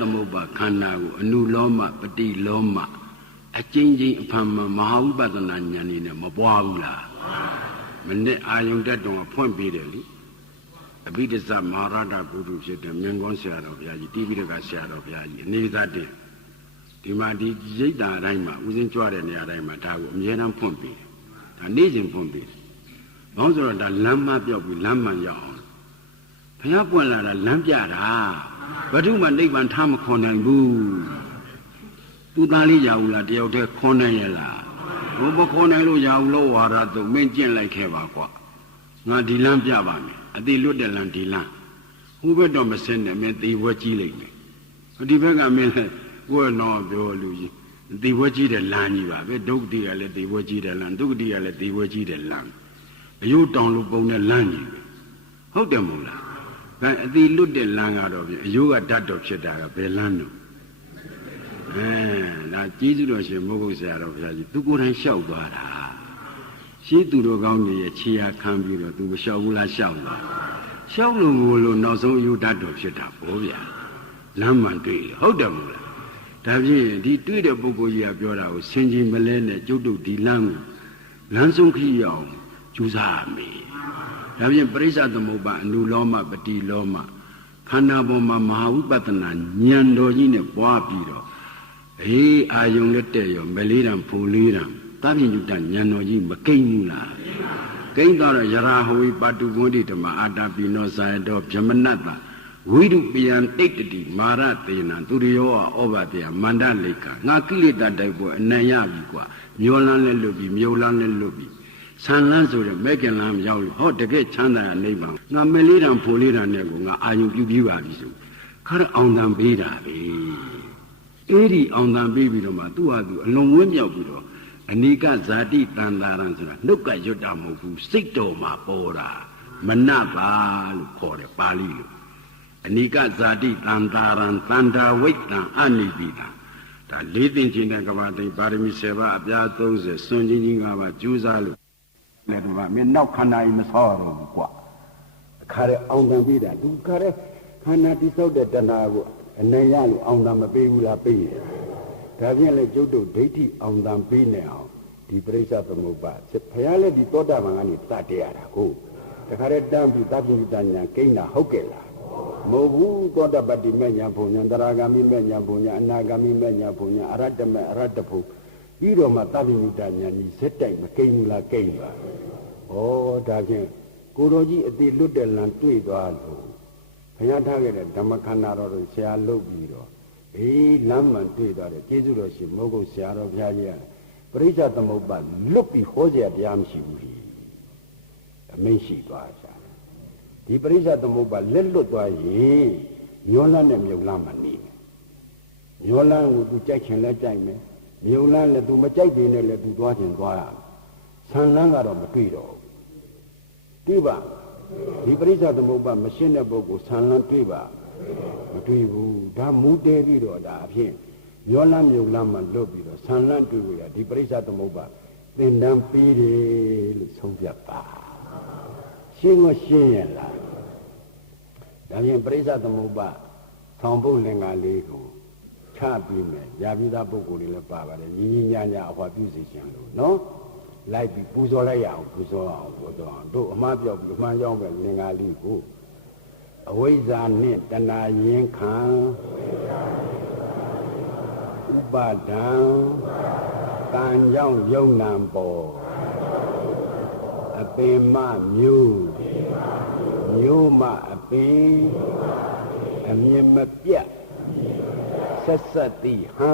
သမုပ္ပါခန္ဓာကိုအနုလောမပฏิလောမအကျဉ်းချင်းအဖန်မဟာဝိပဿနာဉာဏ်နဲ့မပွားဘူးလားမနဲ့အာယုန်တက်တော်ဖွင့်ပေးတယ်လေအဘိဓဇမဟာရတပုရုဖြစ်တဲ့မြင်ကောင်းဆရာတော်ဘုရားကြီးတိပိဋကဆရာတော်ဘုရားကြီးအနေသာတင်ဒီမှာဒီရိတ်တာအတိုင်းမှာဦးစင်းကြွတဲ့နေရာတိုင်းမှာဒါကိုအမြဲတမ်းဖွင့်ပေးတယ်ဒါနေ့စဉ်ဖွင့်ပေးတယ်ဘာလို့ဆိုတော့ဒါလမ်းမပြောက်ပြီးလမ်းမှန်ရောက်အောင်ဘုရားပွင့်လာတာလမ်းပြတာဘယ်သူမှနိဗ္ဗာန်ထားမခွန်နိုင်ဘူးသူသားလေးရဘူးလားတယောက်တည်းခွန်နိုင်ရလားဘုမခွန်နိုင်လို့ရဘူးလို့ဝါရတော့မင်းကျင့်လိုက်ခဲ့ပါကွာငါဒီလမ်းပြပါမယ်အတိလွတ်တဲ့လမ်းဒီလမ်းဟိုဘက်တော့မစင်းနဲ့မင်းသေဘွက်ကြီးလိုက်မယ်ဒီဘက်ကမင်းလည်းကိုယ်တော့ပြောလူကြီးသေဘွက်ကြီးတဲ့လမ်းကြီးပါပဲဒုက္ခတိကလည်းသေဘွက်ကြီးတဲ့လမ်းဒုက္ခတိကလည်းသေဘွက်ကြီးတဲ့လမ်းအယုတောင်လိုပုံတဲ့လမ်းကြီးပဲဟုတ်တယ်မို့လားဒါအတိလွတ်တဲ့လမ်းကတော့ပြင်အယုကဓာတ်တော်ဖြစ်တာကဘယ်လမ်းလို့ဒါကျေးဇူးတော်ရှင်မိုးကုတ်ဆရာတော်ဘုရားကြီးသူကိုယ်တိုင်လျှောက်သွားတာရှင်းသူတော်ကောင်းကြီးရဲ့ခြေရာခံပြီးတော့သူမလျှောက်ဘူးလားလျှောက်လားလျှောက်လို့ငိုလို့နောက်ဆုံးအယုဓာတ်တော်ဖြစ်တာဗောဗျာလမ်းမှန်တွေ့ဟုတ်တယ်မို့လားဒါဖြင့်ဒီတွေ့တဲ့ပုဂ္ဂိုလ်ကြီးကပြောတာကိုဆင်ခြင်မလဲနဲ့ကျုပ်တို့ဒီလမ်းကိုလမ်းဆုံးခရီးအောင်ကြိုးစားရမယ်ဒါဖြင့်ပရိစ္ဆသမုပ္ပါအနုလောမပฏิလောမခန္ဓာပေါ်မှာမဟာဝိပဿနာဉာဏ်တော်ကြီးနဲ့ပွားပြီးတော့အာယုံလက်တဲ့ရောမလေးတံဖူလေးတံသဗ္ဗညုတဉာဏ်တော်ကြီးမကိမ့်ဘူးလားကိမ့်တော့ယရာဟဝိပါတုဂုဏိဓမ္မအာတာပိနောဇာယတောဗြဟ္မဏတ္တဝိရုပယံတိတ်တိမာရတေနံသူရိယောဩဘာတေမန္တလိကငါကိလေသာတိုက်ပွဲအနံ့ရပြီကွာမျောလန်းလဲလွတ်ပြီမြုပ်လန်းလဲလွတ်ပြီဆံလန်းဆိုတဲ့မဲကင်လန်းရောက်လို့ဟောတကယ်ချမ်းသာတဲ့နိဗ္ဗာန်ငါမလေးတံဖိုလေးတံနဲ့ကိုငါအာယုပြုပြီးပါပြီဆိုခါရအောင်တန်ပေးတာပဲအဲ့ဒီအောင်တန်ပေးပြီးတော့မှသူ့ဟာသူအလွန်ဝင်းမြောက်ပြီးတော့အနိကဇာတိတန်တာရံဆိုတာနှုတ်ကရွတ်တာမဟုတ်ဘူးစိတ်တော်မှာပေါ်တာမနပါလို့ခေါ်တယ်ပါဠိလိုအနိကဇာတိတန်တာရံတန်တာဝိတ္တံအနိပိတံဒါလေးသိချင်းတဲ့ကဘာသိပါရမီ7ပါးအပြား30စွန့်ချင်းကြီး5ပါးကျူးစားလို့လည်းတော့မင်းနောက်ခန္ဓာကြီးမဆောက်ရတော့ဘူးကွာအခါရဲအောင်တန်ပေးတာသူခါရဲခန္ဓာတိဆောက်တဲ့တဏှာကိုအနေရလို့အောင်တန်မပေးဘူးလားပေးတယ်ဒါဖြင့်လေကျုပ်တို့ဒိဋ္ဌိအောင်တန်ပေးနေအောင်ဒီပရိစ္ဆသမုပ္ပါဘုရားလည်းဒီသောတာပန်ကနေတတ်တရားတာကိုတခါရဲတန်းပြီးသဗ္ဗညုတဉာဏ်ကိန်းတာဟုတ်ကဲ့လားမဟုတ်ဘူးသောတာပတ္တိမေညာဘုံညာတရာဂามိမေညာဘုံညာအနာဂามိမေညာဘုံညာအရတ္တမေအရတ္တဘုံပြီးတော့မှသဗ္ဗညုတဉာဏ်ကြီးစက်တိုက်မကိန်းဘူးလားကိန်းပါဩဒါဖြင့်ကိုတော်ကြီးအတိလွတ်တဲ့လံတွေ့သွားလို့ဘုရားထားခဲ့တဲ့ဓမ္မခန္ဓာတော်ကိုဆရာလုပ်ပြီးတော့လမ်းမှန်တွေ့သွားတယ်ကျေးဇူးတော်ရှင်မိုးကုတ်ဆရာတော်ဘုရားကြီးကပရိစ္ဆသမုပ္ပါလွတ်ပြီးဟောကြတရားမရှိဘူးအမိန့်ရှိသွားကြဒီပရိစ္ဆသမုပ္ပါလက်လွတ်သွားရင်မျောလန်းနဲ့မြုပ်လန်းမှနေမယ်မျောလန်းကိုသူကြိုက်ချင်လဲကြိုက်မယ်မြုပ်လန်းလည်းသူမကြိုက်သေးနဲ့လည်းသူသွားချင်သွားရဆံလန်းကတော့မတွေ့တော့တွေ့ပါဒီပရိစ္ဆသမုပ္ပါမရှင်းတဲ့ပုဂ္ဂိုလ်ဆံလန်းတွေ့ပါမတွေ့ဘူးဒါမူတည်ပြီးတော့ဒါအဖြစ်မျောလန်းမြုပ်လန်းမှလွတ်ပြီးတော့ဆံလန်းတွေ့လို့ရဒီပရိစ္ဆသမုပ္ပါသင်တန်းပြီးတယ်လို့ဆုံးဖြတ်ပါရှင်းမရှင်းရလားဒါဖြင့်ပရိစ္ဆသမုပ္ပါဆောင်ဖို့လင်္ကာလေးကိုချပြီးမယ်ယာပိသားပုဂ္ဂိုလ်တွေလည်းပါပါတယ်ညီညီညာညာအဟောပြုစီခြင်းလို့နော်လိုက်ပြီးပူဇော်လိုက်ရအောင်ပူဇော်အောင်ဘုရားတို့အမှားပြောက်ပြီးအမှန်ကြောင်းပဲလင်္ကာလေးကိုအဝိဇ္ဇာနှင့်တဏှာရင်ခံဥပါဒံကံကြောင့်ယုံနာပေါ်အပင်မမျိုးမအပင်အမြင်မပြတ်ဆက်ဆက်တိဟံ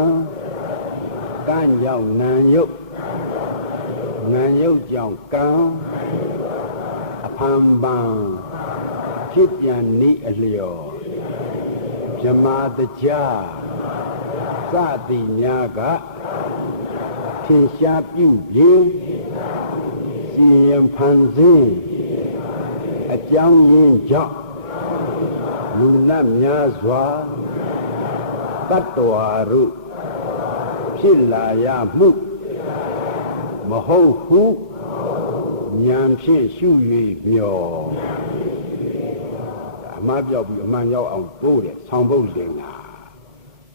ကံကြောင့်နံယုတ်ကြောင့်ကံအဖန်ပန်ဖြစ်ပြန်နေအလျော်ဗြဟ္မာတရားစသည်များကထင်ရှားပြုပြီးစီရင်ဖန်ဆင်းအကြောင်းရင်းကြောင့်လူနတ်များစွာတတ္တဝါတို့ဖြစ်လာရမှုမဟုတ်ဟုဉာဏ်ဖြင့်ရှု၍မျောအမှားပြောက်ပြီးအမှန်ရောက်အောင်ပို့တယ်ဆောင်းဖို့လင်တာ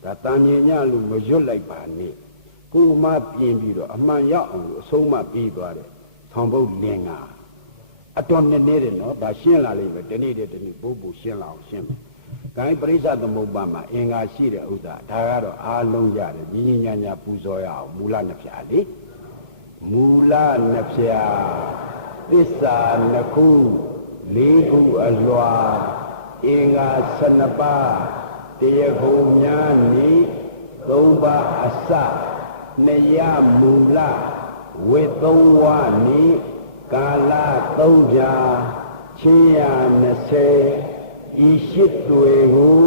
ဒါတန်မြင်ညလို့မရွတ်လိုက်ပါနဲ့ကိုမပြင်းပြီးတော့အမှန်ရောက်အောင်လို့အဆုံးမပြေးသွားတယ်ဆောင်ပုတ်လင်ကအတော်နဲ့နေတယ်နော်ဒါရှင်းလာလိမ့်မယ်ဒီနေ့တည်းဒီနေ့ပို့ပို့ရှင်းလာအောင်ရှင်းမယ်။ဒါပရိစ္ဆသမုပ္ပါမှာအင်္ဂါရှိတဲ့ဥစ္စာဒါကတော့အားလုံးရတယ်ညီညီညာညာပူဇော်ရအောင်မူလနှစ်ဖြာလေမူလနှစ်ဖြာသစ္စာနှစ်ခုလေးခုအလွာအင်္ဂါ12ပါးတရားခုများနိ3ပါးအစနယမူလဝေ3ဝနိကာလ3ဖြာချင်းရ20ဤရှိတွေကို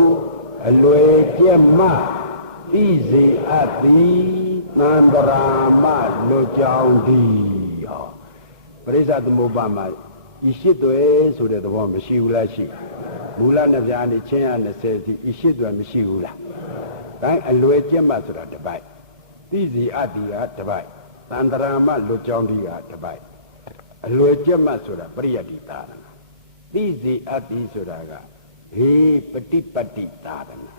အလွယ်ကျက်မှသိစေအပ်သည်သံတရာမလွတ်ကြောင်းသည်ဟောပရိစ္ဆသမုပ္ပါမှာဤရှိတွေဆိုတဲ့သဘောမရှိဘူးလားရှိမူလနှစ်ပြားနေချင်းရ20ဒီဤရှိတွေမရှိဘူးလားတိုင်းအလွယ်ကျက်မှဆိုတာတစ်ပိုက်သိစေအပ်သည်ကတစ်ပိုက်သံတရာမလွတ်ကြောင်းသည်ကတစ်ပိုက်အလွယ်ကျက်မှဆိုတာပရိယတ္တိသာရဏသိစေအပ်သည်ဆိုတာကဟေပฏิပတ္တိသာသနာ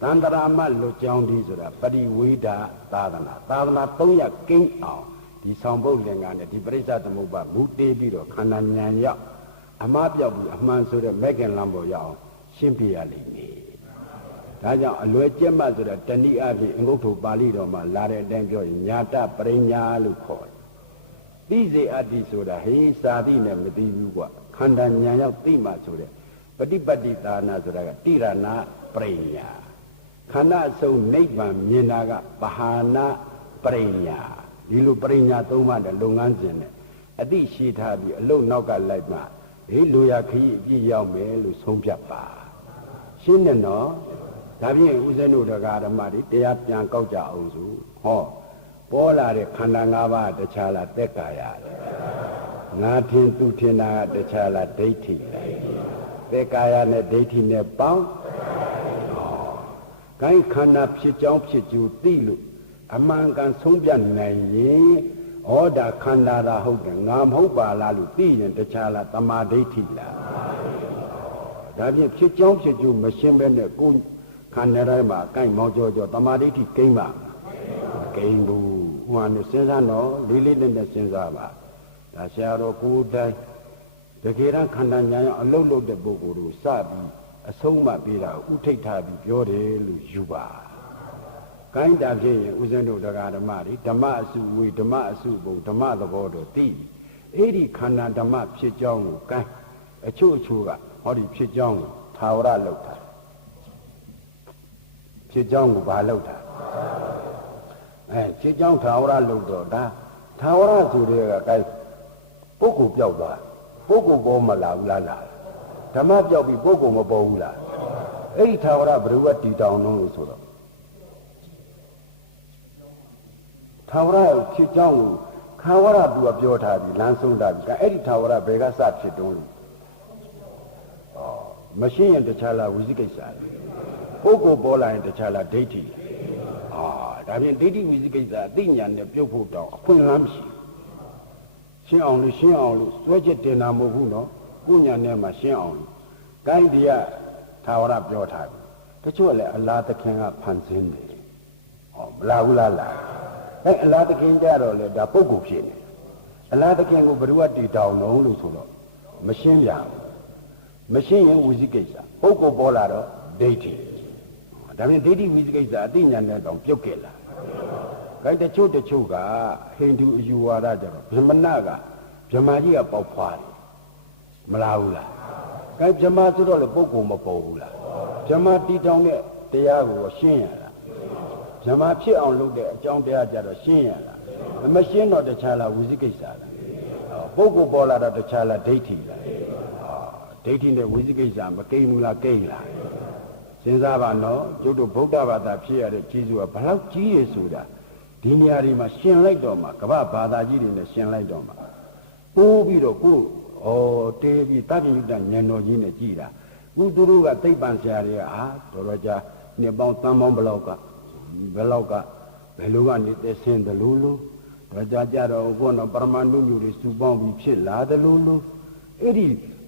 သန္တရာမလွတ်ကြောင်းဒီဆိုတာပရိဝေဒသာသနာသာသနာ300ကိန်းအောင်ဒီဆောင်ပုဒ်လင်္ကာနဲ့ဒီပရိစ္ဆသမုပ္ပါမူတေးပြီးတော့ခန္ဓာဉာဏ်ရောက်အမှားပြောက်ပြီးအမှန်ဆိုတဲ့မဲ့ခင်လမ်းပေါ်ရောက်အောင်ရှင်းပြရလိမ့်မယ်ဒါကြောင့်အလွယ်ကျက်မှဆိုတာတဏှိအဖြစ်အင်္ဂုတ္တပါဠိတော်မှာလာတဲ့အတိုင်းပြောရင်ညာတပရိညာလို့ခေါ်တယ်သိစေအတ္တိဆိုတာဟေးစာသိနဲ့မသိဘူးကွာခန္ဓာဉာဏ်ရောက်သိမှဆိုတဲ့ပฏิပတ္တိသာနာဆိုတာကတိရဏပရိညာခန္ဓာအစုံနိဗ္ဗာန်မြင်တာကပဟာနာပရိညာဒီလိုပရိညာသုံးပါးတဲ့လုပ်ငန်းစဉ်နဲ့အတိရှိထားပြီးအလုံးနောက်ကလိုက်မှဒီလူရခရီးအပြည့်ရောက်မယ်လို့ဆုံးဖြတ်ပါရှင်းတယ်နော်ဒါဖြင့်ဦးဇင်းတို့တရားဓမ္မတွေတရားပြန်ကောက်ကြအောင်စုဟောပေါ်လာတဲ့ခန္ဓာ၅ပါးတခြားလားသက်ကာယငါထင်သူထင်တာတခြားလားဒိဋ္ဌိသက်ကာယနဲ့ဒိဋ္ဌိနဲ့ပေါင်းကိုင်းခန္ဓာဖြစ်ကြောင်းဖြစ်ကျူသိလို့အမှန်ကန်ဆုံးဖြတ်နိုင်ရင်ဩဒါခန္ဓာသာဟုတ်တယ်ငါမဟုတ်ပါလားလို့သိရင်တခြားလားတမာဒိဋ္ဌိလားဒါဖြင့်ဖြစ်ကြောင်းဖြစ်ကျူမရှင်းပဲနဲ့ကိုယ်ခန္ဓာတိုင်းမှာကိုင်းမောကြောကြောတမာဒိဋ္ဌိကိန်းပါမကိန်းဘူးဟိုဟာနဲ့စဉ်းစားတော့လေးလေးနဲ့စဉ်းစားပါဒါဆရာတော်ကိုယ်တိုင်တကယ်တမ်းခန္ဓာဉာဏ်ရောက်အလုံးလုံးတဲ့ပုဂ္ဂိုလ်ကိုစပြီးအဆုံးမပေးတာဥထိတ်ထားပြီးပြောတယ်လို့ယူပါ။ကိုင်းတာဖြစ်ရင်ဦးဇင်းတို့တရားဓမ္မတွေဓမ္မအစုဝေဓမ္မအစုဘုံဓမ္မသဘောတော်သိအဲ့ဒီခန္ဓာဓမ္မဖြစ်ကြောင်းကိုကိုင်းအချို့အချို့ကဟောဒီဖြစ်ကြောင်းကိုသာဝရလောက်တာဖြစ်ကြောင်းကိုဘာလောက်တာဖြစ်ကြောင်းသာဝရလောက်တော့ဒါသာဝရဆိုတဲ့ကကိုင်းပုဂ္ဂိုလ်ပြောက်သွားပုဂ္ဂိုလ်ပေါ်မလာဘူးလားဓမ္မပြောက်ပြီးပုဂ္ဂိုလ်မပေါ်ဘူးလားအဲ့ဒီသာဝရဘယ်လိုတည်တောင်လို့ဆိုတော့သာဝရဖြစ်ကြောင်းကိုခါဝရသူကပြောထားပြီးလမ်းဆုံးတာပြီးအဲ့ဒီသာဝရဘယ်ကစဖြစ်တုံးလို့မရှိရင်တခြားလားဝိသိကိစ္စပုဂ္ဂိုလ်ပေါ်လာရင်တခြားလားဒိဋ္ဌိဒါဖြင့်ဒိဋ္ဌိဝိသိကိစ္စအသိဉာဏ်နဲ့ပြုတ်ဖို့တောင်းအခွင့်အလမ်းမရှိရှင်းအောင်လို့စွဲချက်တင်တာမဟုတ်ဘူးနော်ကိုညာနဲ့မှရှင်းအောင်ဂိုင်းဒီကသာဝရပြောထားတယ်တချို့လည်းအလားသခင်ကဖန်ဆင်းတယ်မလားဘူးလားအလားသခင်ကြတော့လေဒါပုဂ္ဂိုလ်ဖြစ်နေအလားသခင်ကိုဘယ်သူကတည်တောင်လုံးလို့ဆိုတော့မရှင်းပြဘူးမရှင်းရင်ဝိသိကိစ္စပုဂ္ဂိုလ်ပေါ်လာတော့ဒိဋ္ဌိဒါဖြင့်ဒိဋ္ဌိဝိသိကိစ္စအသိဉာဏ်နဲ့တောင်ပြုတ်ခဲ့လာဂိုင်းတချို့ကဟိန္ဒူအယူဝါဒကြတော့ဗြဟ္မဏကဗြဟ္မာကြီးကပေါက်ဖွားတယ်မလားဘူးလားကဲဗြဟ္မာဆိုတော့လေပုဂ္ဂိုလ်မပေါ်ဘူးလားဗြဟ္မာတည်တောင်တဲ့တရားကိုရှင်းရတာဗြဟ္မာဖြစ်အောင်လုပ်တဲ့အကြောင်းတရားကြတော့ရှင်းရတာမရှင်းတော့တခြားလားဝိသိကိစ္စလားပုဂ္ဂိုလ်ပေါ်လာတော့တခြားလားဒိဋ္ဌိလားဒိဋ္ဌိနဲ့ဝိသိကိစ္စမကိန်းဘူးလားကိန်းလားစဉ်းစားပါနော်ကျုပ်တို့ဗုဒ္ဓဘာသာဖြစ်ရတဲ့ကျေးဇူးကဘလောက်ကြီးရဆိုတာဒီနေရာတွေမှာရှင်းလိုက်တော့မှကမ္ဘာဘာသာကြီးတွေနဲ့ရှင်းလိုက်တော့မှပိုးပြီးတော့ကိုတဲပြီးတပ္ပိယုတ္တဉာဏ်တော်ကြီးနဲ့ကြည်တာခုသူတို့ကသိပ္ပံဆရာတွေကတော်တော်ကြာနှစ်ပေါင်းတန်ပေါင်းဘယ်လောက်ကဘယ်လိုကနေသက်ဆင်းတယ်လို့တော်ကြတော့ဘုန်းတော်ပရမဏုမျိုးတွေစုပေါင်းပြီးဖြစ်လာတယ်လို့အဲ့ဒီ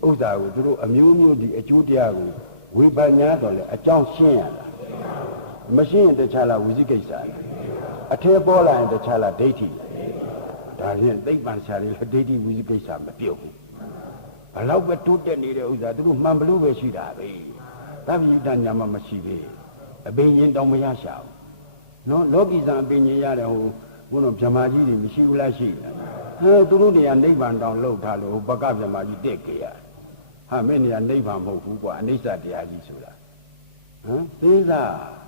ဥစ္စာကိုသူတို့အမျိုးမျိုးဒီအကျိုးတရားကိုဝေဖန်냐တော့လေအကြောင်းရှင်းရတာ machine the chala wizikisa. A table and the chala deity. Darling, they man shall deity wizikisa, the few. Allow but two ten that do mamblue shida. That you done Yama Mashivi. A being down Mayasha. No, Logis and Benyaya, one of Jamaji, Mishula Shila. Turudi and Nevan down low Talo, Bagabia Maji Dekaya. How many are Nevan Mofu and Nisa de Ajisula? These are.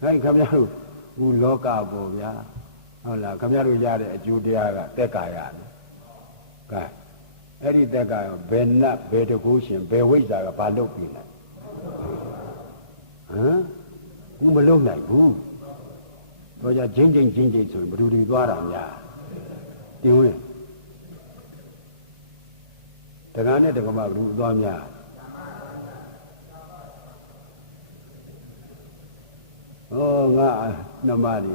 Hey, come here, who look up over ya. Oh, come here, Yard, Judia, Dekaya. Guy. Eddie Dekaya, Ben Nap, Better Cushion, Bear Wizard, Padopina. Huh? Who belong like who? So you're changing, but do you go around? Yeah. Do you? The Gana to come out, Donya. Oh, no, Mari,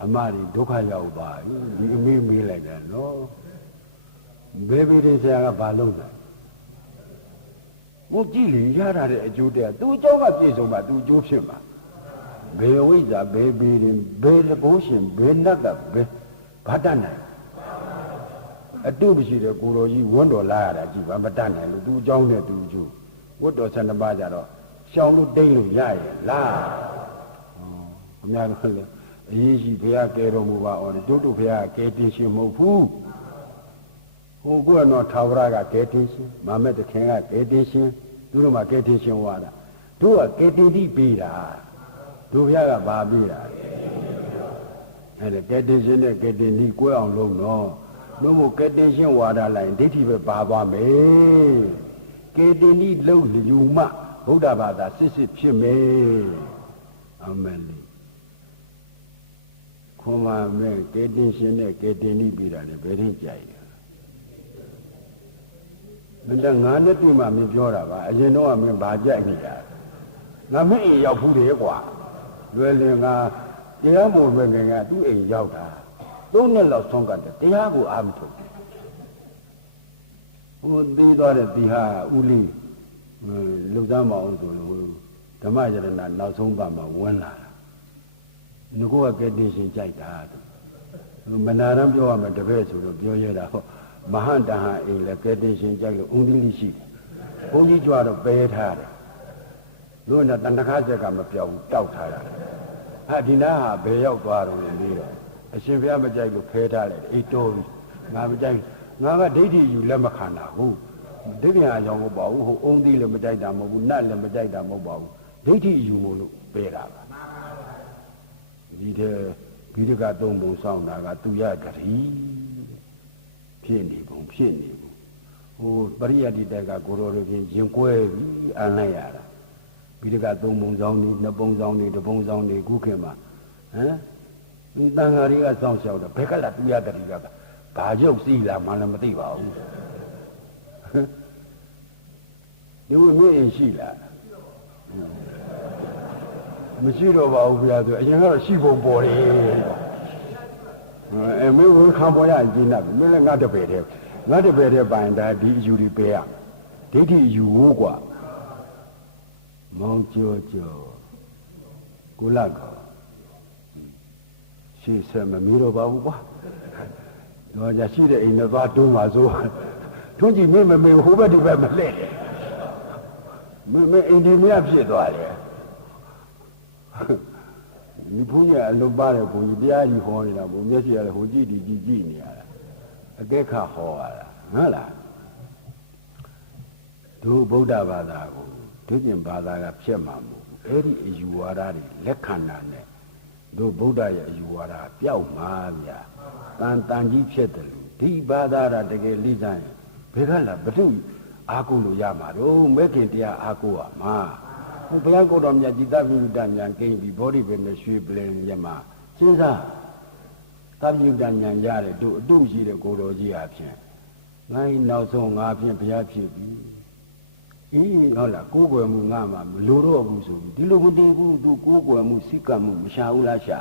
Amari, Dokaya, you mean me like that, no? Baby, they say a balloon. Mujili, Yara, Judah, do Joga Jizoma, do Joshima. Bear with a baby in Bear the Ocean, Bear Naga, Padana. A dubisi the Guroji, Wondo Lara, Jibabatana, do Jonah do you. What does an Abajaro? Shall look daily, Yaya, La. Easy Pia Keromuva or Dutu Pia Katishi Mofu. Who go not Tavraga Katishi, Mamet the King at Katishi, Duruma Katishi water. Do a Kati Pira. Do Yaga Babira. And the Katishi getting equal on low no. No more Katishi water like Diti Baba me. Kati low the Yuma, Hodabada, Sissy Chime. Amen. Kuma me getting sin, getting Ibira, the very jay. And then Nana to Mammy Jorava, as you know, I mean by Jack here. Now, me, your food here. Dwelling, the ammo bringing at 2 in Yauta. Don't let Songa, the Yago Amto. Oh, they got it behind Uli, Lugama also, the Major and now Songbama, one. You go get this in Jaita. Manaram Joam at the best of Yoyada, Mahanta in the Kedishin Jag, only sheep. Only you are a bad heart. Luna Tanakazakam of your doubt. Hadina, Bayo Guard in the mirror. A Sylvia Majag of Petal, 8 toes. Navajag, Nava Didi, you Lamakana, who Divya Yamobau, who only Lamajada Mobu, not Lamajada Mobau. Didi, you will pay up. Did Pidiga Dombo sound, I got 2 yagari. Pieni, oh, Baria did I got Goro against Jinque, Anayara. Pidiga Dombo only, the bones only, the bones only, Gukema. Eh? Dangaria sounds out, the Pekala Yagariga. Bajo Sila Manamativa. You will meet in Sheila. Monsieur Ovia, you know, she will body. And we will come by and not a better. Not a better bind that you repair. Did you walk? Mount Jojo. Gulago. She said, Mamiro Bawa. No, I see the in the Batuma. So, don't you remember me who were the lady? In the Miapsi. Nipunya Lubare, who the Adi Horn, Messia, who did Genia. A Geka Hoa, Nala. Do Boda Badago, taking Badaga Chemamu, Eri is you are Lekanane. Do Boda you are Piao Mavia, Tantanji Chetel, T Badara de Lizan, Pegala, Batu, Akulu Yamaro, making the Akua, Ma. Blanco on Yajida Danian came the body when the sheep blame Yama. Since Tabu Danian Yare do see the Goroji action. Nine now song action Piachi. Hola, Kugo Mungama, Luro Busu, Dilubu do Kugo Musika Shaula Sha.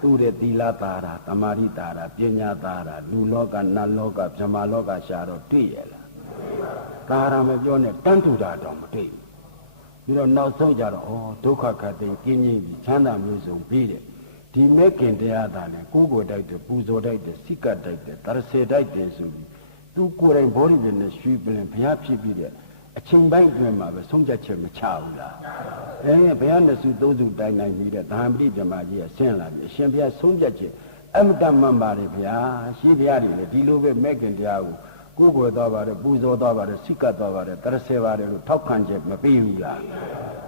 To the Tilatara, Tamaritara, Pinyatara, Luloka, Naloka, Jamaloka Sharo, Tiela. Tara Majone, Tantu that on the tape. ပြီးတော့နောက်ဆုံးကြတော့ဒုက္ခခတ်သိမ်းကင်းကြီးပြီးချမ်းသာမျိုးစုံပြီးတယ်ဒီမဲ့ခင်တရားသာနဲ့ကိုယ်ကိုယ်တိုက်တယ်ပူဇော်တိုက်တယ်စိတ်ကတိုက်တယ်တရစေတိုက်တယ်ဆိုပြီးသူကိုယ်တိုင်ဘောဓိပြည့်နဲ့ရွှေပလင်ဘုရားဖြစ်ပြီးတဲ့အချိန်ပိုင်းအတွင်းမှာပဲဆုံးဖြတ်ချက်မချဘူးလားဘုရားနဲ့စုသုံးစုတိုင်နိုင်ပြီးတဲ့သာမတိဓမ္မကြီးကဆင်းလာပြီအရှင်ဘုရားဆုံးဖြတ်ချက်အမတ္တမှန်ပါတယ်ဗျာရှိဘုရားတွေလေဒီလိုပဲမဲ့ခင်တရားကိုကိုယ်ကိုယ်သွားပါတယ်ပူဇော်သွားပါတယ်စိတ်ကသွားပါတယ်တရစေပါတယ်လို့ထောက်ခံချက်မပေးဘူးလား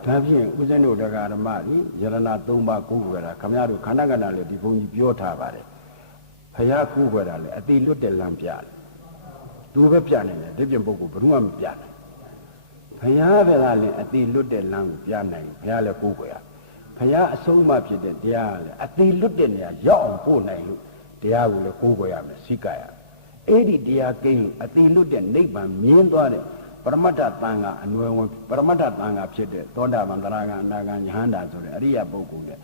ဒါဖြင့်ဦးဇင်းတို့တရားဓမ္မကြီးယရဏ၃ပါးကိုယ်ကိုယ်တာခမရတို့ခန္ဓာကဏ္ဍလည်းဒီဘုန်းကြီးပြောထားပါတယ်ဘုရားကိုယ်ကိုယ်တာလည်းအတိလွတ်တဲ့လမ်းပြတယ်သူပဲပြနိုင်တယ်ဒီပြင်ပုဂ္ဂိုလ်ဘယ်သူမှမပြနိုင်ဘုရားပဲလားလည်းအတိလွတ်တဲ့လမ်းကိုပြနိုင်ဘုရားလည်းကိုယ်ကိုယ်ရဘုရားအဆုံးအမဖြစ်တဲ့တရားလည်းအတိလွတ်တဲ့နေရာရောက်အောင်ပို့နိုင်လို့တရားကိုလည်းကိုယ်ကိုယ်ရမယ်စိတ်ကရအဲ့ဒီတရားကိန်းအတိလွတ်တဲ့နိဗ္ဗာန်မြင်သွားတဲ့ပရမတ္ထသံဃာအနွယ်ဝင်ပရမတ္ထသံဃာဖြစ်တဲ့သောတာပန်သရဂံအနာဂံယဟန္တာဆိုတဲ့အရိယပုဂ္ဂိုလ်နဲ့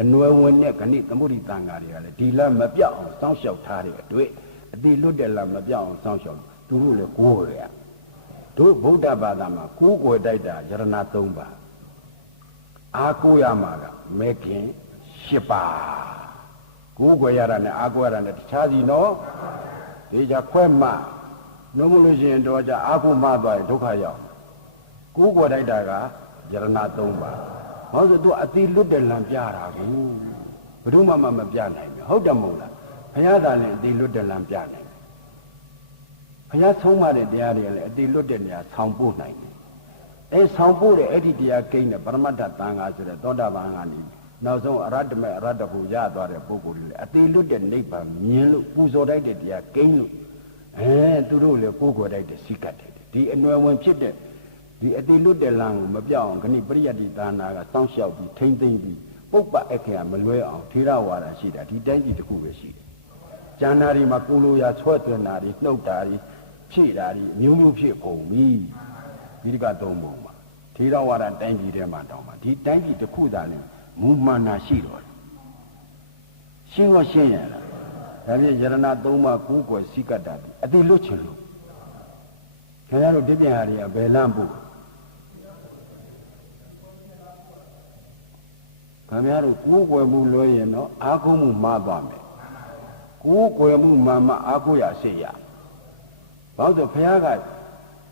အနွယ်ဝင်တဲ့ဂဏိသမုဒိသံဃာတွေကလည်းဒီလမ်းမပြောက်အောင်စောင့်ရှောက်ထားတဲ့အတွေ့အတိလွတ်တဲ့လမ်းမပြောက်အောင်စောင့်ရှောက်သူတို့လည်းကိုယ်ရတို့ဗုဒ္ဓဘာသာမှာကိုယ်ကိုယ်တိုက်တာယရဏ၃ပါးအားကိုးရမှာကမဲခင်၈ပါးကိုယ်ကိုယ်ရတာနဲ့အားကိုးရတာနဲ့တခြားစီနော်ဒီကြခွဲမှနှုံးမလို့ရှိရင်တော့ကြအားကိုးမှသွားရင်ဒုက္ခရောက်ကိုယ်ကိုယ်တိုက်တာကယရဏ၃ပါးဟောဆိုသူအတိလွတ်တဲ့လမ်းပြတာကိုဘယ်သူမှမပြနိုင်ဘူးဟုတ်တယ်မဟုတ်လားဘုရားသာလည်းအတိလွတ်တဲ့လမ်းပြနိုင်ဘုရားဆုံးမတဲ့တရားတွေလည်းအတိလွတ်တဲ့နေရာဆောင်ပို့နိုင်တယ်ဆောင်ပို့တဲ့အဲ့ဒီတရားကိန်းနဲ့ပရမတ္ထသံဃာဆိုတဲ့သောတာပန်ကနေနောက်ဆုံးအရတ္တမေအရတ္တဖို့ရသွားတဲ့ပုဂ္ဂိုလ်တွေလည်းအတိလွတ်တဲ့နိဗ္ဗာန်မြင်လို့ပူဇော်တိုက်တဲ့တရားကိန်းလို့သူတို့လည်းကိုယ်ကိုယ်တိုက်တဲ့စိတ်ကတ်တယ်ဒီအနွယ်ဝင်ဖြစ်တဲ့ဒီအတိလွတ်တဲ့လမ်းကိုမပြောင်းအောင်ခဏိပရိယတ္တိသာနာကစောင့်ရှောက်ပြီးထိမ့်သိမ့်ပြီးပုပ္ပအခရာမလွဲအောင်ထေရဝါဒရှိတာဒီတိုင်းပြည်တစ်ခုပဲရှိတယ်ကျန်တာတွေမှာကိုလိုရာဆွဲသွင်းတာတွေနှုတ်တာတွေဖြည့်တာတွေမျိုးမျိုးဖြစ်ကုန်ပြီဒီကသုံးပုံမှာထေရဝါဒတိုင်းပြည်ထဲမှာတောင်းပါဒီတိုင်းပြည်တစ်ခုသာနဲ့မူမှန်တာရှိတော့ရှင်းတော့ရှင်းရလားဒါဖြင့်ယရဏ၃ပါးကိုယ်ကိုယ်စိကတ္တာအတိလွတ်ချင်လို့ခင်ဗျားတို့ဒီပြန်ဟာတွေကဘယ်လမ်းပို့ခင်ဗျားတို့ကိုယ်ကိုယ်မှုလွှဲရင်တော့အာကုမှုမှားသွားမယ်ကိုယ်ကိုယ်မှုမှန်မှအာကုရစေရဘာလို့ဆိုဘုရားက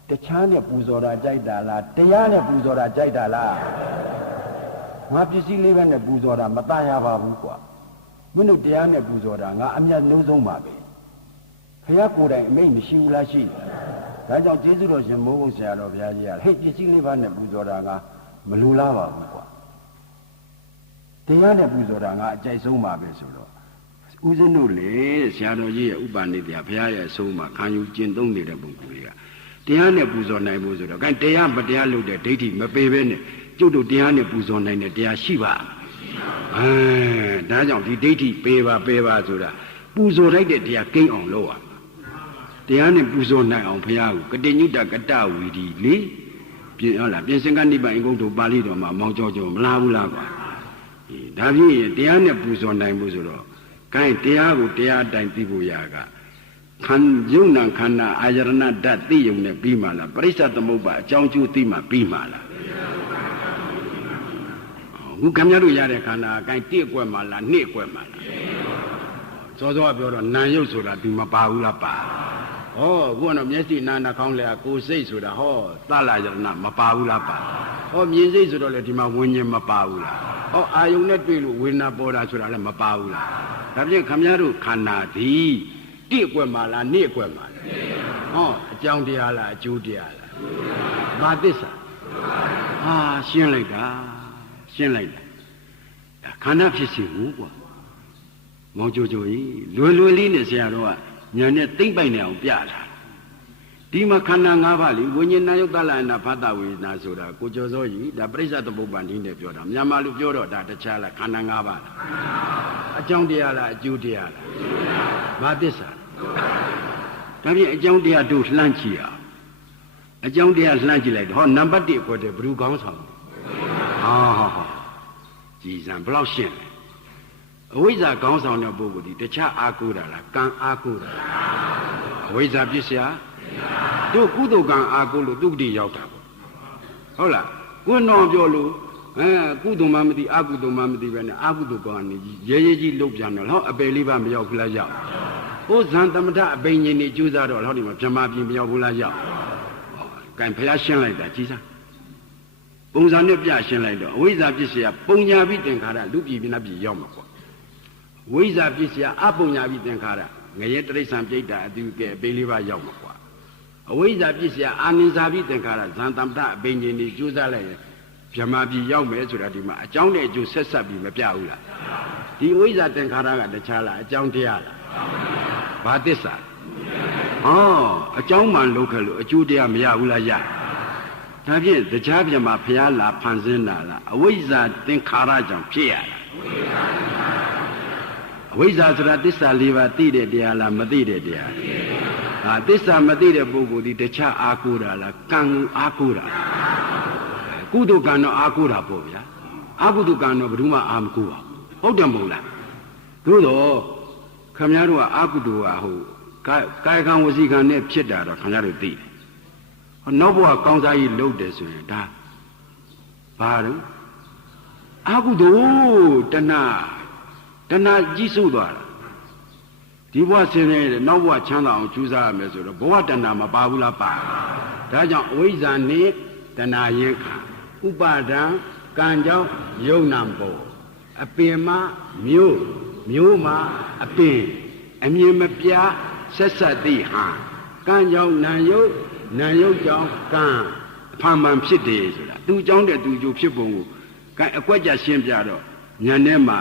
တခြားနဲ့ပူဇော်တာကြိုက်တာလားတရားနဲ့ပူဇော်တာကြိုက်တာလားငါပစ္စည်းလေးပဲနဲ့ပူဇော်တာမตายရပါဘူးကွာမင်းတို့တရားနဲ့ပူဇော်တာငါအမြတ်နှုံးဆုံးပါပဲဘုရားကိုယ်တိုင်အမိန့်မရှိဘူးလားရှိတယ်ဒါကြောင့်ကျေးဇူးတော်ရှင်မိုးဘုဆရာတော်ဘုရားကြီးကဟဲ့ပစ္စည်းလေးပါနဲ့ပူဇော်တာငါမလိုလားပါဘူးကွာတရားနဲ့ပူဇော်တာငါအကြိုက်ဆုံးပါပဲဆိုတော့ဦးဇင်းတို့လေဆရာတော်ကြီးရဲ့ဥပနိဒေယဘုရားရဲ့အဆုံးမှာခံယူကျင့်သုံးနေတဲ့ပုဂ္ဂိုလ်တွေကတရားနဲ့ပူဇော်နိုင်ဖို့ဆိုတော့အဲတရားမတရားလုပ်တဲ့ဒိဋ္ဌိမပေဘဲနဲ့ကျုပ်တို့တရားနဲ့ပူဇော်နိုင်တဲ့တရားရှိပါဒါကြောင့်ဒီဒိဋ္ဌိပေပါဆိုတာပူဇော်လိုက်တဲ့တရားကိန်းအောင်လုပ်ရတရားနဲ့ပူဇော်နိုင်အောင်ဘုရားကိုကတိညုတကတဝီဒီလေပြင်ဟုတ်လားပြင်စင်ကနိဗ္ဗာန်အင်္ဂုတ္တပါဠိတော်မှာမောင်ကြောမလားဘူးလားကွာဒါဖြင့်တရားနဲ့ပူဇော်နိုင်မှုဆိုတော့ကိုင်းတရားကိုတရားအတိုင်းသိဖို့ရကယုံနာခန္ဓာအာယရဏဓာတ်သိယုံနဲ့ပြီးမှလားပရိစ္ဆသမုပ္ပါအကြောင်းကျိုးသိမှပြီးမှလားခုခင်ဗျားတို့ရတဲ့ခန္ဓာကိုင်းတစ်ကွက်မှလားနှစ်ကွက်မှလားစောစောကပြောတော့နာယုတ်ဆိုတာဒီမပါဘူးလားပါဟောခုကတော့မျက်စိနာနှာခေါင်းလည်းကိုယ်စိတ်ဆိုတာဟောသလယရဏမပါဘူးလားပါဟောမြင်စိတ်ဆိုတော့လေဒီမှာဝิญဉ်မပါဘူးလားဟောအာယုန်နဲ့တွေ့လို့ဝေဒနာပေါ်တာဆိုတာလည်းမပါဘူးလားဒါဖြင့်ခင်ဗျားတို့ခန္ဓာသည်တစ်ကွက်မှလားနှစ်ကွက်မှလားဟောအကြောင်းတရားလားအကျိုးတရားလားဘာသစ္စာရှင်းလိုက်တာဒါခန္ဓာဖြစ်စီဘူးကွာမောင်ကြိုကြီးလွယ်လေးနဲ့ဆရာတော်ကညာနဲ့သိမ့်ပိုက်နေအောင်ပြတာဒီမှာခန္ဓာ၅ပါးလေဝိညာဉ်နာယုတ်တလနာဖတ်တဝေဒနာဆိုတာကိုကျော်စောကြီးဒါပရိစ္ဆသမုပ္ပါဒ်နည်းနဲ့ပြောတာမြန်မာလူပြောတော့ဒါတခြားလားခန္ဓာ၅ပါးလားအကြောင်းတရားလားအကျိုးတရားလားဘာသစ္စာဒါဖြင့်အကြောင်းတရားတို့လှမ်းကြည့်အောင်အကြောင်းတရားလှမ်းကြည့်လိုက်တော့ဟောနံပါတ်1ခွက်တဲ့ဘ누구ကောင်းဆောင်ကြည်စံဘယ်လောက်ရှင်းလဲအဝိဇ္ဇာကောင်းဆောင်တဲ့ပုဂ္ဂိုလ်ဒီတခြားအာကိုတာလားကံအာကိုတာအဝိဇ္ဇာပစ္စယတို့ကုသိုလ်ကံအာကိုလို့သူတ္တိရောက်တာပေါ့ဟုတ်လား ကိုယ်တော့ပြောလို့ကုသိုလ်မှမသိအကုသိုလ်မှမသိပဲနဲ့အကုသိုလ်ကောင်းနေကြီးရဲရဲကြီးလှုပ်ပြန်တော့ဟောအပေလေးပါမရောက်ဘူးလားရောက်ဟိုဇန်သမထအပိန်ကြီးနေကျိုးစားတော့ဟောဒီမှာဗြဟ္မာပြည်မရောက်ဘူးလားရောက်ကဲဖျားရှင်းလိုက်တာကြီးစားပုံစံနဲ့ပြရှင်းလိုက်တော့အဝိဇ္ဇာပစ္စယပုံညာပိသင်္ခါရလူပြည်ပြနတ်ပြည်ရောက်မှာပေါ့ဝိဇ္ဇာပစ္စယအပုံညာပိသင်္ခါရငရဲတိရစ္ဆာန်ပြိတ္တာအတူကဲအပေလေးပါရောက်မှာပေါ့အဝိဇ္ဇာပစ္စယအာနိဇာပိသင်္ခါရဇန်သမထအပိန်ကြီးနေကျိုးစားလိုက်ရင်ဗြဟ္မာပြည်ရောက်မယ်ဆိုတာဒီမှာအကြောင်းနဲ့အကျိုးဆက်ဆက်ပြီးမပြဘူးလားဒီဝိဇ္ဇာသင်္ခါရကတခြားလားအကြောင်းတရားလားဘာသစ္စာအကြောင်းမှလုပ်ခဲ့လို့အကျိုးတရားမရဘူးလားရဒါဖြင့်တရားပြမှာဘုရားလာဖန်ဆင်းတာလားအဝိဇ္ဇာသင်္ခါရကြောင့်ဖြစ်ရတာအဝိဇ္ဇာဆိုတာသစ္စာ၄ပါးသိတဲ့တရားလားမသိတဲ့တရားသစ္စာမသိတဲ့ပုဂ္ဂိုလ်ဒီတခြားအားကိုးတာလားကံကိုအားကိုးတာကုသိုလ်ကံတော့အားကိုးတာပေါ့ဗျာအကုသိုလ်ကံတော့ဘယ်သူမှအားမကိုးပါဘူးဟုတ်တယ်မဟုတ်လားသို့တော့ခင်ဗျားတို့ကအကုသိုလ်ကဟုတ်ကာယကံဝစီကံနဲ့ဖြစ်တာတော့ခင်ဗျားတို့သိတယ်နောက်ဘဝကောင်းစားကြီးလုပ်တယ်ဆိုရင်ဒါဘာလို့အကုသိုလ်တဏှာကြီးစုသွားတာဒီဘဝဆင်းရဲတဲ့နောက်ဘဝချမ်းသာအောင်ကြိုးစားရမယ်ဆိုတော့ဘဝတဏှာမပါဘူးလားပါဒါကြောင့်အဝိဇ္ဇာနဲ့တဏှာရင်ခါဥပါဒံကံကြောင့်ယုံနာပေါ်အပင်မမျိုးမှာအပင်အမြင်မပြဆက်ဆက်သိဟံကံကြောင့်နာယုတ်ကြောင့်ကံအဖန်မှန်ဖြစ်တယ်ဆိုတာသူเจ้าတဲ့သူကြိုဖြစ်ပုံကိုကဲအကွက်ကြရှင်းပြတော့ဉာဏ်ထဲမှာ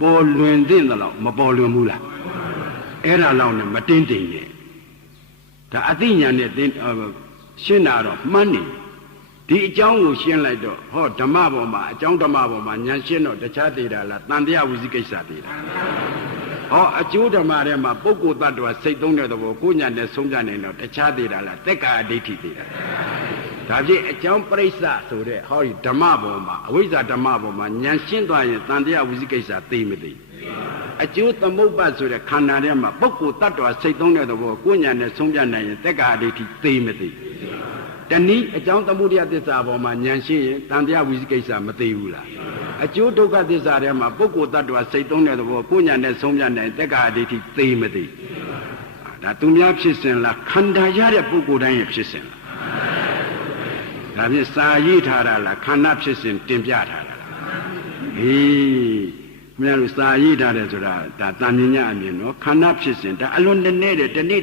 ပေါ်လွင်တဲ့တော့မပေါ်လွင်ဘူးလားအဲ့ဒါလောက်နဲ့မတင်းတိမ်နဲ့ဒါအသိဉာဏ်နဲ့ရှင်းတာတော့မှန်းနေဒီအကြောင်းကိုရှင်းလိုက်တော့ဟောဓမ္မပေါ်မှာအကြောင်းဓမ္မပေါ်မှာဉာဏ်ရှင်းတော့တခြားသေးတာလားတန်တရားဝိသိကိစ္စသေးတာဟောအကျိုးဓမ္မထဲမှာပုဂ္ဂိုလ်တ attva စိတ်သုံးတဲ့သဘောကိုဉာဏ်နဲ့ဆုံးဖြတ်နေတော့တခြားသေးတာလားတက္ကာအဋ္ဌိသေးတာဒါဖြင့်အကြောင်းပရိစ္ဆဆိုတဲ့ဟောဒီဓမ္မပေါ်မှာအဝိဇ္ဇာဓမ္မပေါ်မှာဉာဏ်ရှင်းသွားရင်တန်တရားဝိသိကိစ္စသိမသိအကျိုးသမုပ္ပါဆိုတဲ့ခန္ဓာထဲမှာပုဂ္ဂိုလ်တ attva စိတ်သုံးတဲ့သဘောကိုဉာဏ်နဲ့ဆုံးဖြတ်နိုင်ရင်တက္ကာအဋ္ဌိသိမသိတနည်းအကြောင်းသမုဒယသစ္စာပေါ်မှာဉာဏ်ရှိရင်တန်တရားဝိသိကိစ္စမသိဘူးလားအကျိုးဒုက္ခသစ္စာထဲမှာပုဂ္ဂိုလ်တ attva စိတ်သုံးတဲ့သဘောကိုဉာဏ်နဲ့ဆုံးဖြတ်နိုင်တက္ကာအဋ္ဌိသိမသိဒါသူများဖြစ်စဉ်လားခန္ဓာရတဲ့ပုဂ္ဂိုလ်တိုင်းရဲ့ဖြစ်စဉ်လားဒါဖြင့်စာရေးထားတာလားခန္ဓာဖြစ်စဉ်တင်ပြထားတာလားဟေးမင်းတို့စာရေးထားတယ်ဆိုတာဒါတာမြင်ညအမြင်နော်ခန္ဓာဖြစ်စဉ်ဒါအလွန်တနေ့တဲ့တနေ့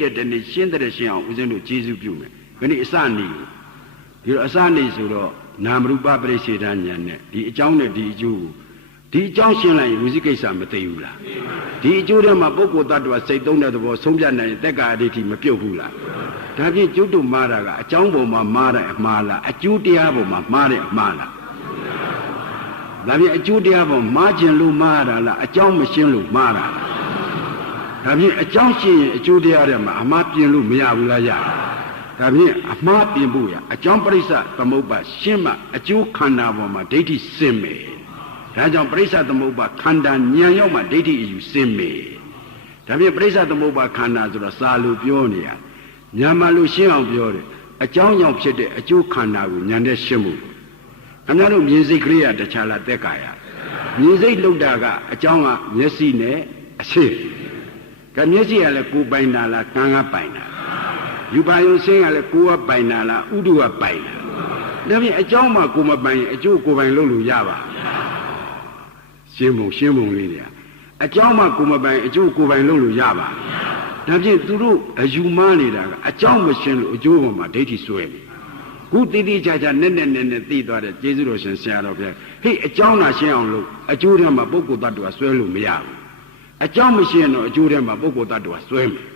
ရှင်းတဲ့ရှင်းအောင်ဦးဇင်းတို့ကျေးဇူးပြုမယ်ခဏအစနေဒီတော့အစနေဆိုတော့နာမရူပပရိစ္ဆေဒဉာဏ်နဲ့ဒီအကြောင်းနဲ့ဒီအကျိုးကိုဒီအကြောင်းရှင်းလိုက်ရင်ဝိသိကိစ္စမသိဘူးလားဒီအကျိုးထဲမှာပုဂ္ဂိုလ်တ attva စိတ်သုံးတဲ့သဘောဆုံးဖြတ်နိုင်ရင်တက္ကာအဋ္ဌိမပြုတ်ဘူးလားဒါဖြင့်ကျုပ်တို့မှားတာကအကြောင်းပေါ်မှာမှားတဲ့အမှားလားအကျိုးတရားပေါ်မှာမှားတဲ့အမှားလားဒါဖြင့်အကျိုးတရားပေါ်မှားခြင်းလို့မှားတာလားအကြောင်းမရှင်းလို့မှားတာလားဒါဖြင့်အကြောင်းရှင်းရင်အကျိုးတရားထဲမှာအမှားပြင်လို့မရဘူးလားရဒါဖြင့်အမှားပြင်ဖို့ရအကြောင်းပရိစ္ဆသမုပ္ပါရှင်းမှအကျိုးခန္ဓာပေါ်မှာဒိဋ္ဌိစင်မယ်ဒါကြောင့်ပရိစ္ဆသမုပ္ပါခန္ဓာဉာဏ်ရောက်မှဒိဋ္ဌိအယူစင်မယ်ဒါဖြင့်ပရိစ္ဆသမုပ္ပါခန္ဓာဆိုတော့စာလို့ပြောနေရဉာဏ်မှလို့ရှင်းအောင်ပြောတယ်အကြောင်းကြောင့်ဖြစ်တဲ့အကျိုးခန္ဓာကိုဉာဏ်နဲ့ရှင်းမှုခင်ဗျားတို့မြင်စိတ်ကလေးရတခြားလားသက်ကာယမြင်စိတ်လှုပ်တာကအကြောင်းကမျက်စိနဲ့အရှင်းကမျက်စိကလည်းကိုယ်ပိုင်တာလားကံကပိုင်တာယူပါယုံစင်းကလည်းကိုယ်ကပိုင်တာလားဥဒုကပိုင်တာဒါဖြင့်အကြောင်းမှကိုယ်မပိုင်ရင်အကျိုးကိုယ်ပိုင်လုပ်လို့ရပါရှင်းပုံလေးတွေအကြောင်းမှကိုယ်မပိုင်အကျိုးကိုယ်ပိုင်လုပ်လို့ရပါဒါဖြင့်သူတို့အယူမှားနေတာကအကြောင်းမရှင်းလို့အကျိုးပေါ်မှာဒိဋ္ဌိဆွဲနေခုတိတိကျကျနဲ့သိသွားတဲ့ကျေးဇူးတော်ရှင်ဆရာတော်ဘုရားဟိအကြောင်းသာရှင်းအောင်လို့အကျိုးထဲမှာပုဂ္ဂိုလ်တ attva ဆွဲလို့မရဘူးအကြောင်းမရှင်းတော့အကျိုးထဲမှာပုဂ္ဂိုလ်တ attva ဆွဲမယ်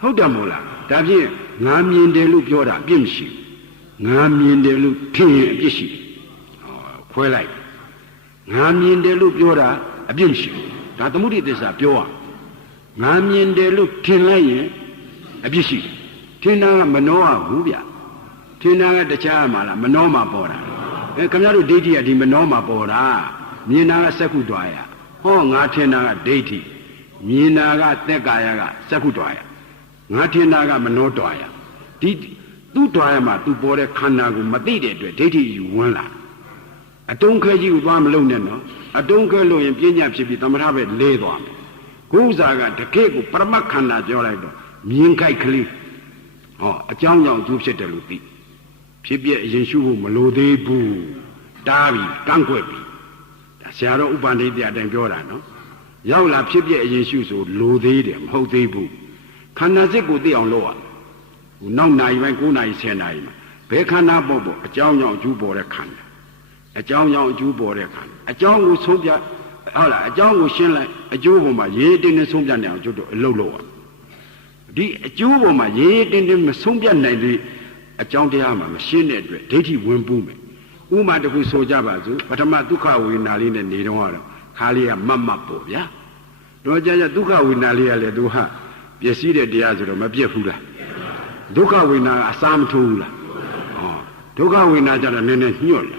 ဟုတ်တယ်မို့လားဒါဖြင့်ငါမြင်တယ်လို့ပြောတာအပြစ်မရှိဘူးငါမြင်တယ်လို့ထင်ရင်အပြစ်ရှိတယ်ခွဲလိုက်ငါမြင်တယ်လို့ပြောတာအပြစ်မရှိဘူးဒါသမုဒိသစ္စာပြောရငါမြင်တယ်လို့ထင်လိုက်ရင်အပြစ်ရှိတယ်ထင်တာကမနှောရဘူးဗျထင်တာကတခြားမှလားမနှောမှပေါ်တာခင်ဗျားတို့ဒိဋ္ဌိကဒီမနှောမှပေါ်တာမြင်တာကစက္ခုတွားရဟောငါထင်တာကဒိဋ္ဌိမြင်တာကသက်ကာယကစက္ခုတွားရငါထင်တာကမနှောတွားရဒီသူ့တွားရမှာသူပေါ်တဲ့ခန္ဓာကိုမသိတဲ့အတွက်ဒိဋ္ဌိယူဝင်လာ အတုံးခဲကြီးကိုသွားမလုံးနဲ့နော်အတုံးခဲလို့ရင်ပြညာဖြစ်ပြီးသမထပဲလဲသွားမယ်ကိုဥစားကတကယ့်ကိုပရမတ်ခန္ဓာပြောလိုက်တော့မြင်ခိုက်ကလေးဟောအကြောင်းကြောင့်ကျိုးဖြစ်တယ်လို့သိဖြစ်ပြအရင်ရှုဖို့မလိုသေးဘူးတားပြီးကန့်ကွက်ပြီးဒါဆရာတော်ဥပ္ပန္နိတအတိုင်းပြောတာနော်ရောက်လာဖြစ်ပြအရင်ရှုဆိုလိုသေးတယ်မဟုတ်သေးဘူးခန္ဓာစစ်ကိုသိအောင်လုပ်ရနောက်နိုင်ပိုင်း9နိုင်10နိုင်မှာဘယ်ခန္ဓာပေါ်ပေါ်အကြောင်းကြောင့်အကျိုးပေါ်တဲ့ခန္ဓာအကြောင်းကြောင့်အကျိုးပေါ်တဲ့ခန္ဓာအကြောင်းကိုဆုံးပြဟုတ်လားအကြောင်းကိုရှင်းလိုက်အကျိုးပေါ်မှာရေးတင်းတင်းဆုံးပြနေအောင်ကျွတ်တော့အလုပ်လုပ်ရဒီအကျိုးပေါ်မှာရေးတင်းတင်းမဆုံးပြနိုင်သေးအကြောင်းတရားမှာမရှင်းတဲ့အတွက်ဒိဋ္ဌိဝင်ပူးမယ်ဥမာတစ်ခုဆိုကြပါစို့ပထမဒုက္ခဝေဒနာလေးနဲ့နေတော့ကတော့ခါလေးကမတ်မတ်ပေါ့ဗျာတော့ကြာဒုက္ခဝေဒနာလေးကလည်းသူဟာပျက်စီးတဲ့တရားဆိုတော့မပြတ်ဘူးလားဒုက္ခဝေဒနာအစားမထိုးဘူးလားဟောဒုက္ခဝေဒနာကြတော့နည်းနည်းညှော့လာ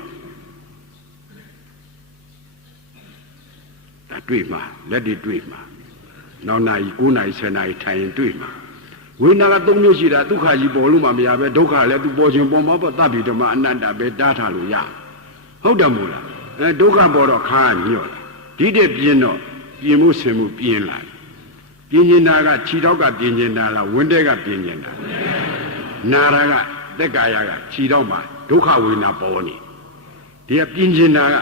ဒါတွေ့မှာလက်တွေတွေ့မှာနောက်နာရီ9နာရီ10နာရီထိုင်ရင်တွေ့မှာဝိညာဉ်က3မျိုးရှိတာဒုက္ခကြီးပေါ်လို့မှမရပဲဒုက္ခလည်းသူပေါ်ခြင်းပေါ်မှာပေါ့တပ်ပြီးဓမ္မအနတ္တပဲတားထားလို့ရဟုတ်တယ်မို့လားဒုက္ခပေါ်တော့ခါညှော့လာဒီတဲ့ပြင်းတော့ပြင်းမှုဆင်မှုပြင်းလာပြင်းနေတာကခြေထောက်ကပြင်းနေတာလားဝင်းတဲ့ကပြင်းနေတာနာရကသက်ကာယကခြေထောက်မှာဒုက္ခဝေဒနာပေါ်နေဒီကပြင်းနေတာက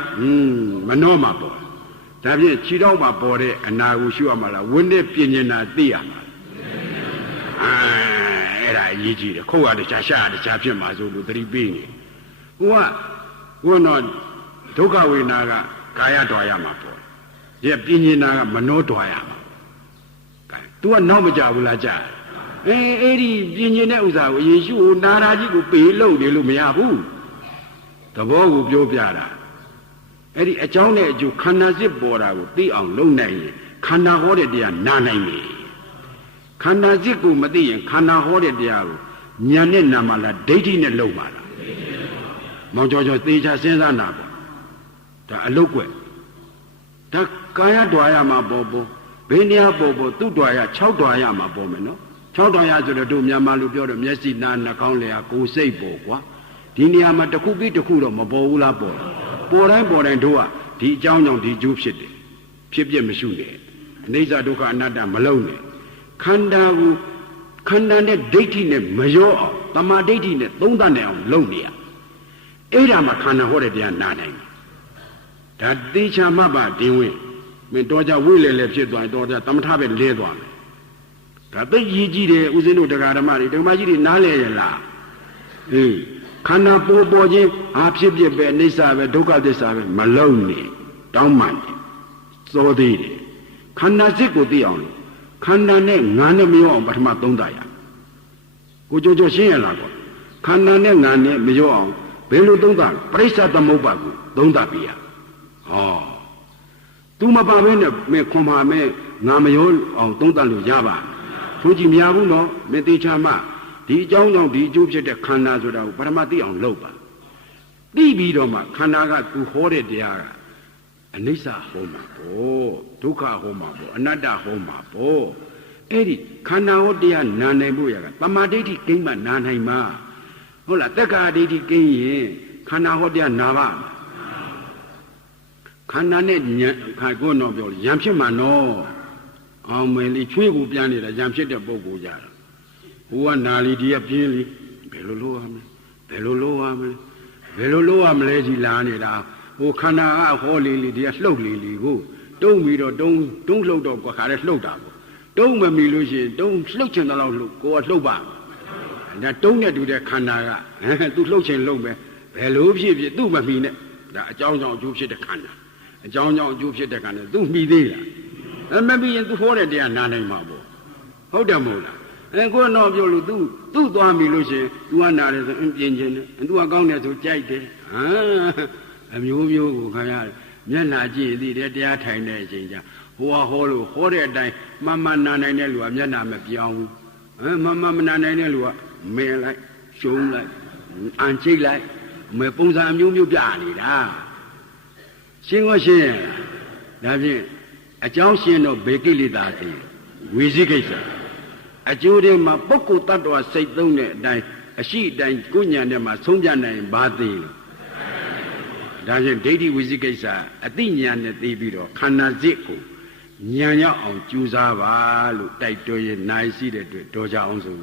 မနှောမှာပေါ်ဒါဖြင့်ခြေထောက်မှာပေါ်တဲ့အနာကိုရှုရမှာလားဝင်းတဲ့ပြင်းနေတာသိရမှာအဲ့ဒါအရေးကြီးတယ်ခုတ်ရတခြားရှာတခြားဖြစ်မှာဆိုလို့သတိပေးနေဟိုတော့ဒုက္ခဝေဒနာကကာယတော်ရမှာပေါ့ဒီပြင်းနေတာကမနှောတော်ရမှာကဲ तू ကနောက်မကြဘူးလားကြာအဲ့ဒီပြင်းနေတဲ့ဥစ္စာကိုယေရှုကိုနာရာကြီးကိုပေးလို့နေလို့မရဘူးသဘောကိုပြောပြတာအဲ့ဒီအကြောင်းနဲ့အကျိုးခန္ဓာစစ်ပေါ်တာကိုသိအောင်လုပ်နိုင်ရင်ခန္ဓာဟောတဲ့တရားနာနိုင်ပြီခန္ဓာစစ်ကိုမသိရင်ခန္ဓာဟောတဲ့တရားကိုဉာဏ်နဲ့နာမလားဒိဋ္ဌိနဲ့လုပ်ပါလားမောင်ကျော်ကျော်သေချာစဉ်းစားနာပေါ့ဒါအလုတ်ွယ်ဒါကာယတွာရမှာပေါ်ဘယ်နေရာပေါ်သူ့တွာရ6တွာရမှာပေါ်မယ်နော်6တွာရဆိုတော့တို့မြန်မာလူပြောတော့မျက်စိနားနှာခေါင်းလျာကိုယ်စိတ်ပေါ်ကွာဒီနေရာမှာတစ်ခုပြီးတစ်ခုတော့မပေါ်ဘူးလားပေါ်တိုင်းတို့ကဒီအကြောင်းကြောင့်ဒီကျိုးဖြစ်တယ်ဖြစ်ပြမရှုနဲ့အနိစ္စဒုက္ခအနတ္တမလုံးနဲ့ခန္ဓာကိုခန္ဓာနဲ့ဒိဋ္ဌိနဲ့မရောအောင်တမာဒိဋ္ဌိနဲ့သုံးသပ်နိုင်အောင်လုပ်နေရအဲ့ဒါမှခန္ဓာဟောတဲ့တရားနာနိုင်တယ်ဒါသေချာမှပါတင်းဝင်မင်းတော်ကြဝိလေဖြစ်သွားတော်ကြသမထပဲလဲသွားမယ်ဒါသိကြီးကြီးတယ်ဦးဇင်းတို့တရားဓမ္မတွေဓမ္မကြီးတွေနားလဲရလားခန္ဓာပေါ်ချင်းဖြစ်ဖြစ်ပဲအိဋ္ဌပဲဒုက္ခသစ္စာပဲမလုံးနဲ့တောင်းမှန်တယ်စောသေးတယ်ခန္ဓာစစ်ကိုသိအောင်ခန္ဓာနဲ့ငါနဲ့မရောအောင်ပထမသုံးသပ်ရကိုကြိုရှင်းရလားကွာခန္ဓာနဲ့ငါနဲ့မရောအောင်ဘယ်လိုသုံးသပ်ပရိစ္ဆသမုပ္ပါကိုသုံးသပ်ပြရဟောသူမပါဘဲနဲ့မခွန်ပါမဲငါမရောအောင်သုံးသပ်လို့ရပါဆိုကြည့်မရဘူးနော်မင်းသေးချာမှဒီအကြောင်းကြောင့်ဒီအကျိုးဖြစ်တဲ့ခန္ဓာဆိုတာကိုပထမသိအောင်လုပ်ပါသိပြီးတော့မှခန္ဓာကသူဟောတဲ့တရားကအနိစ္စဟောမှာပေါ့ဒုက္ခဟောမှာပေါ့အနတ္တဟောမှာပေါ့အဲ့ဒီခန္ဓာဟောတရားနာနိုင်ဖို့ရကတမာဒိဋ္ဌိကိမ့်မှနာနိုင်မှာဟုတ်လားတက္ကာဒိဋ္ဌိကိမ့်ရင်ခန္ဓာဟောတရားနာပါခန္ဓာနဲ့ဉာဏ်ကိုတော့ပြောရံဖြစ်မှာနော်အောင်မယ်လေချွေးကိုပြန်နေတာရံဖြစ်တဲ့ပုဂ္ဂိုလ်ကြတာဘုရားနာလီဒီကပြင်းလီဘယ်လိုလုပ်ရမလဲဘယ်လိုလုပ်ရမလဲကြီးလာနေတာဟိုခန္ဓာကဟောလေးဒီကလှုပ်လေးကိုတုံးပြီးတော့တုံးလှုပ်တော့ခါရဲလှုပ်တာပေါ့တုံးမမီလို့ရှိရင်တုံးလှုပ်ချင်တဲ့လောက်လှုပ်ကိုကလှုပ်ပါဒါတုံးနဲ့တူတဲ့ခန္ဓာကသူလှုပ်ချင်လှုပ်ပဲဘယ်လိုဖြစ်သူ့မမီနဲ့ဒါအကြောင်းကြောင့်အကျိုးဖြစ်တဲ့ခန္ဓာအကြောင်းကြောင့်အကျိုးဖြစ်တဲ့ခန္ဓာသူ့မီသေးလားမမီရင်သူဟောတဲ့တရားနာနိုင်မှာပေါ့ဟုတ်တယ်မဟုတ်လားကိုတော့ပြောလို့သူ့သွားပြီလို့ရှိရင် तू ကနာတယ်ဆိုပြင်ခြင်းတယ် तू ကကောင်းတယ်ဆိုကြိုက်တယ်အမျိုးမျိုးကိုခံရတယ်မျက်နှာကြည့်သိတယ်တရားထိုင်တဲ့အချိန်ကျဟိုဟောလို့ဟောတဲ့အတိုင်းမှန်မှန်နာနိုင်တဲ့လူကမျက်နှာမပြောင်းဘူးမှန်မှန်မနာနိုင်တဲ့လူကမင်းလိုက်ရှုံးလိုက်အန်ချိတ်လိုက်မဲပုံစံအမျိုးမျိုးပြနေတာရှင်းကိုရှင်းဒါဖြင့်အကြောင်းရှင်းတော့ဘေကိလေသာသိဝိသိကိစ္စအကျိုးတွေမှာပုဂ္ဂိုလ်တ attva စိတ်သုံးတဲ့အတိုင်းအရှိအတိုင်းကိုဉာဏ်နဲ့မှဆုံးပြနိုင်ဘာသိဒ ဒါဖြင့်ဒိဋ္ဌိဝိသိကိစ္စအသိဉာဏ်နဲ့သိပြီးတော့ခန္ဓာစစ်ကိုဉာဏ်ရောက်အောင်ကြိုးစားပါလို့တိုက်တွန်းရင်နိုင်ရှိတဲ့အတွက်တော်ကြအောင်ဆို